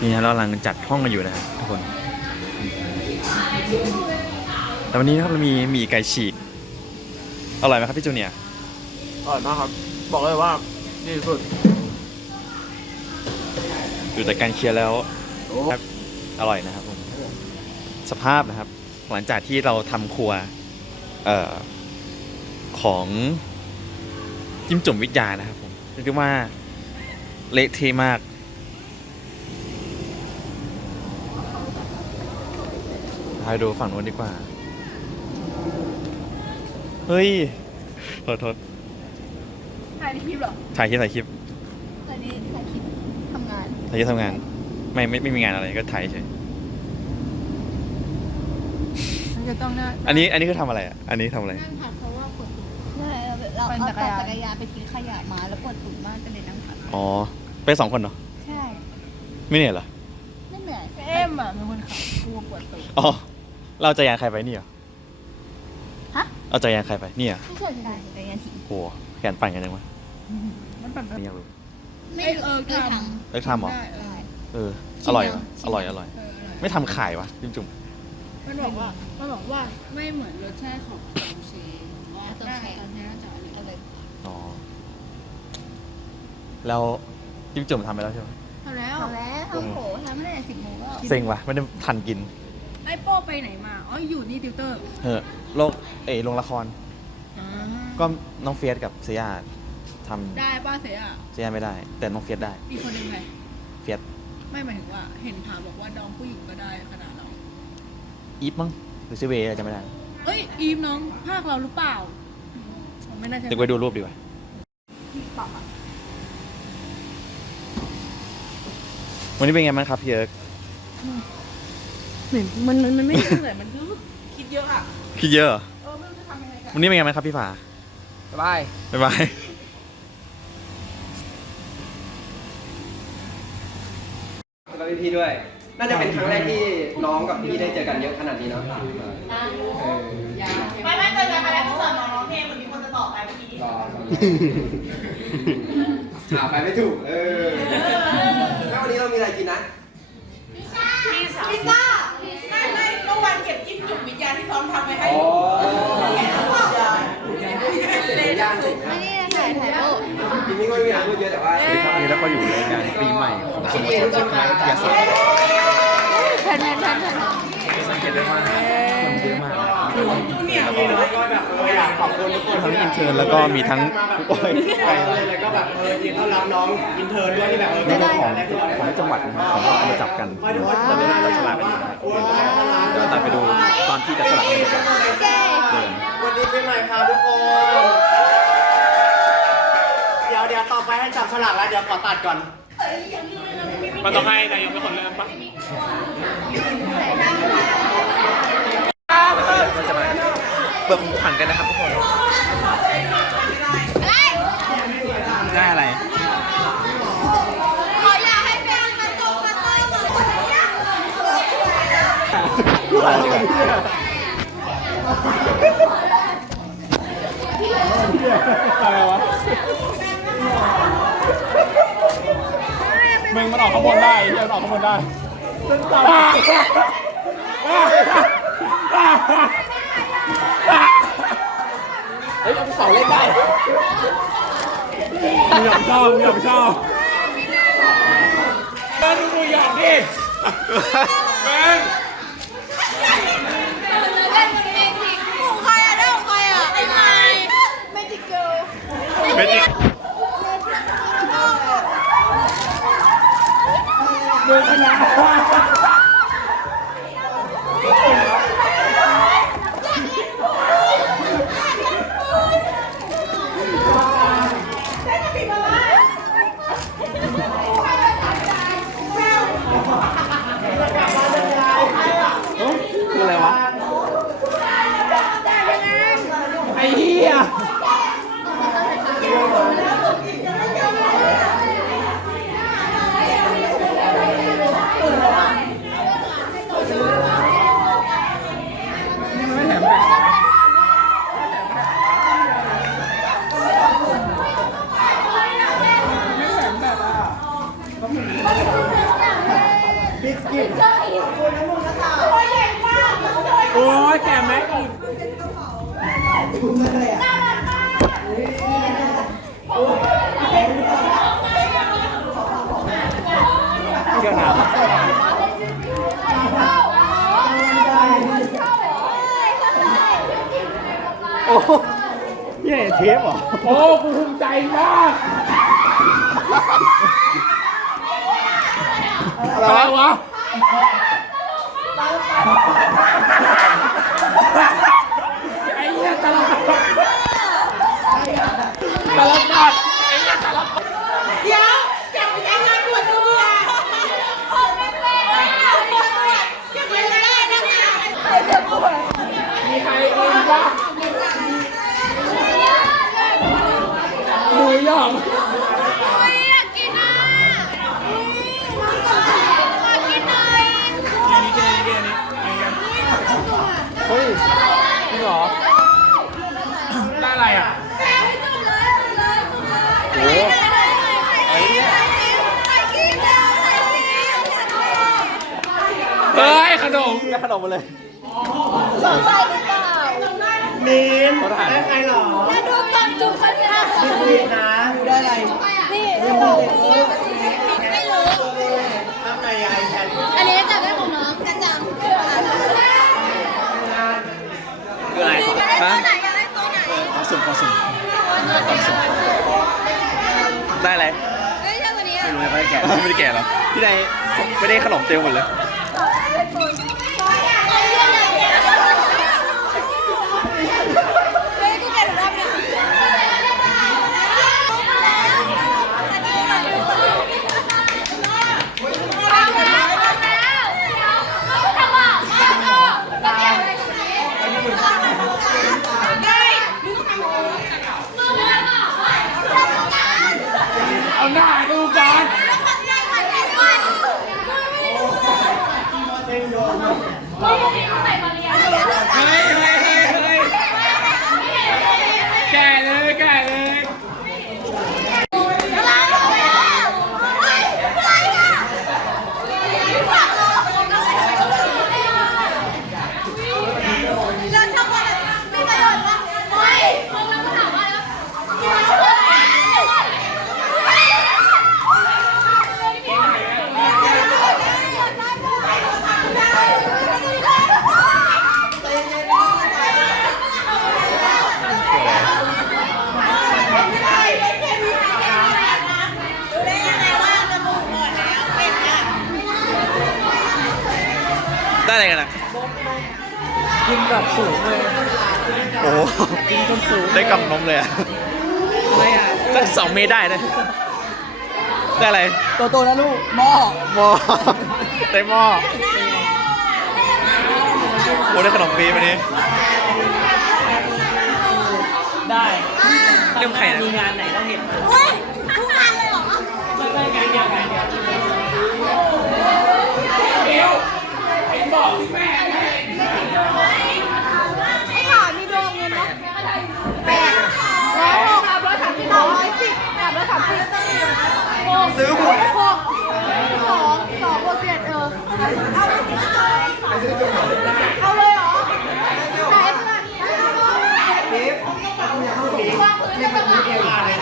นี่ฮะเรากำลังจัดห้องกันอยู่นะครับทุกคนแต่วันนี้นะครับเรามีหมี่ไก่ฉีกอร่อยไหมครับพี่จูเนียร์อร่อยมากครับ บอกเลยว่าดีสุดดูจากการเคี้ยวแล้วโอ้ครับอร่อยนะครับผมสภาพนะครับ หลังจากที่เราทำครัวเอ่อของจิ้มจุ่มวิทยานะครับผมเรียกได้ว่าเละเทะมากพา ไปดูฝั่งนู้นดีกว่า เฮ้ยโทษโทษถ่ายในคลิปเหรอถ่ายคลิปถ่ายคลิปตอนนี้ถ่ายคลิปทำงาน ถ่ายคลิปทำงาน ไม่ไม่ไม่มีงานอะไรก็ถ่ายเฉย มันจะต้องหน้าอันนี้อันนี้คือทำอะไรอะ อันนี้ทำอะไร นั่งผัดเพราะว่าปวดตูดใช่เราปั่นเอาจักรปั่นยานจักรยานไปทิ้งขยะมาแล้วปวดตูดมากก็เลยนั่งผัดอ๋อ ไปสองคนเหรอใช่ ไม่เหนื่อยเหรอ ไม่เหนื่อย เอ็มอะเป็นคนขับกลัวปวดตูด อ๋อ เราจะยานใครไปนี่เหรอฮะเอาจักรยานใครไปนี่เหรอไม่ใช่ใช่จักรยานทิ้งโหแขนปั่นกันยังวะมันปั่นแบบนี่อยากรู้ไม่เออเออททเลิกทำเหรอ ได้เออเออชิอมร่อยยังวะชิอมร่อยยัองร่อย เอออร่อยไม่ทำขายวะจิ้มจุ่มมันบอกว่ามันบอกว่าไม่เหมือนรสชาติของโตเชว่าโตได้เชอันนี้น่าจะอร่อยเอาเลยอ๋อ แล้วจิ้มจุ่มทำไปแล้วใช่ไหมทำแล้ว ทำแล้วทำโผทำไม่ได้สิบโมงแล้วเซ็งวะไม่ได้ทันกิน ไอ้โป้ไปไหนมา อ๋อ อยู่นี่ติวเตอร์เออโลกเอยโรงละครก็น้องเฟียสกับเซียาทำได้ป้าเสียอะเซียาไม่ได้ แต่น้องเฟียสได้ อีกคนหนึ่งใครเฟียสไม่หมายถึงว่า เห็นถามบอกว่าน้องผู้หญิงก็ได้ขนาดเราอีฟมั้งหรือซิเวย์จะไม่ได้เอ้ย อีมน้องภาคเราหรือเปล่าไม่น่าใช่เดี๋ยวไปดูรูปดีกว่า ปรับอะวันนี้เป็นไงบ้างครับพี่เอิร์ก เหมือนมันมันมันไม่ใช่เลยมันคือคิดเยอะอะ คิดเยอะเหรอเออไม่รู้จะทำยังไงกันวันนี้เป็นไงบ้างครับพี่ฝาสบาย บ๊ายบาย แล้วก็พี่ๆด้วย น่าจะเป็นครั้งแรกที่น้องกับพี่ได้เจอกันเยอะขนาดนี้เนาะเออไม่ไม่เจอกันมาแล้วสอนน้องร้องเพลงเหมือนมีคนจะตอบไปเมื่อกี้รอหาไปไม่ถูก เออแล้ววันนี้เรามีอะไรกินนะ พิซซ่าพิซซ่าไม่ไม่เมื่อวานเก็บจิ้มจุ่มวิญญาณที่ซ้อมทำไว้ให้ อ๋อ เห็นหรือเปล่า ย่างสิง ไม่ได้ถ่ายถ่ายโอ้ จริงๆก็ไม่มีอะไรพูดเยอะแต่ว่า สวัส็อยู่ในงานปีใหม่ของสมุทรสาครวิทยาศาสตร์แทนแทนแทนแทนสังเกตได้ว่าคนเยอะมากจูเนียร์แล้วก็แบบอยากขอบคุณทุกคนทั้งอินเทอร์แล้วก็มีทั้งโอ้ยไปเลยแล้วก็แบบเออยินต้อนรับน้องอินเทอร์ด้วยที่แบบเออนี่ก็ของของจังหวัดนะครับของเอามาจับกันตอนนี้เราฉลากกันอยู่นะครับเดี๋ยวตัดไปดูตอนที่จะฉลากกันดีกว่าเจ๊เดินวันนี้เป็นใหม่ครับทุกคน จับฉลากแล้วเดี๋ยวขอตัดก่อน มันต้องให้นายกเป็นคนเริ่มปะเราจะมาเบิกของขวัญกันนะครับทุกคน ได้อะไรขออยากให้เป็นกระจกกระจกเห มือนคนเนี้ยมึงมันออกข้างบนได้เฮียมันออกข้างบนได้เฮ้ยเอาไปเสาเล่นได้มึงอยากชอบมึงอยากชอบเบิ้งกูอยากดิเบิ้งเล่นมันเมจิก ของใครอะได้ของใครอะไอ้ไม้เมจิกเกิร์ล เมจิก คืออะไรวะ ไอ้เหี้ย เโอ้ยแกแม็กอีกเที่ยวน้ำโอ้ยี่ไหนเทปเหรอ โอ้กูภูมิใจมากอะไรวะไอ้เหี้ยตลกตลกมาก เดี๋ยวเก็บไปงานบวชตัวเมียเก็บไว้ได้นะคะ มีใครอื่นบ้างห มูหยองอยากกินอะขอกินหน่อยเฮ้ยจริงเหรอได้อะไรอะโอ้เฮ้ยขนมได้ขนมมาเลยสนใจหรือเปล่ามีนเขาถ่ายแล้วดูก่อนจุ๊บฉัน นะผิดนะได้อะไรนี่ไม่รู้ไม่รู้อันนี้จับได้ของน้องกระจังคืออะไรคืออะไรอยากได้ฮะตัวไหนอยากได้ตัวไหนเอาสุ่มเอาสุ่มเอาสุ่มได้อะไรเฮ้ยใช่ตัวนี้อะไม่รู้ไม่ได้แกะไม่ได้แกะหรอที่ไหนไม่ได้ขนมเต็มหมดเลย เฮ้ยกูแกะถูกรอบนะได้ เอาหน้าดูก่อน เฮ้ยเรีย สูงเลยโอ้กินจนสูงได้กำนมเลยอะอะไรอะสักสองเมตรได้นะได้อะไรโตโตนะลูกหม้อหม้อได้หม้อโอ้ได้ขนมฟรีวันนี้ ได้เรื่องใครนะ มีงานไหนต้องเห็นเฮ้ยทุกงาน หกสองสองบวกเจ็ดเออ เอาไปสิเอาเลยเหรอไหนขนาดนี้เอาเลยเด็กวางพื้นจะเป็นหลัก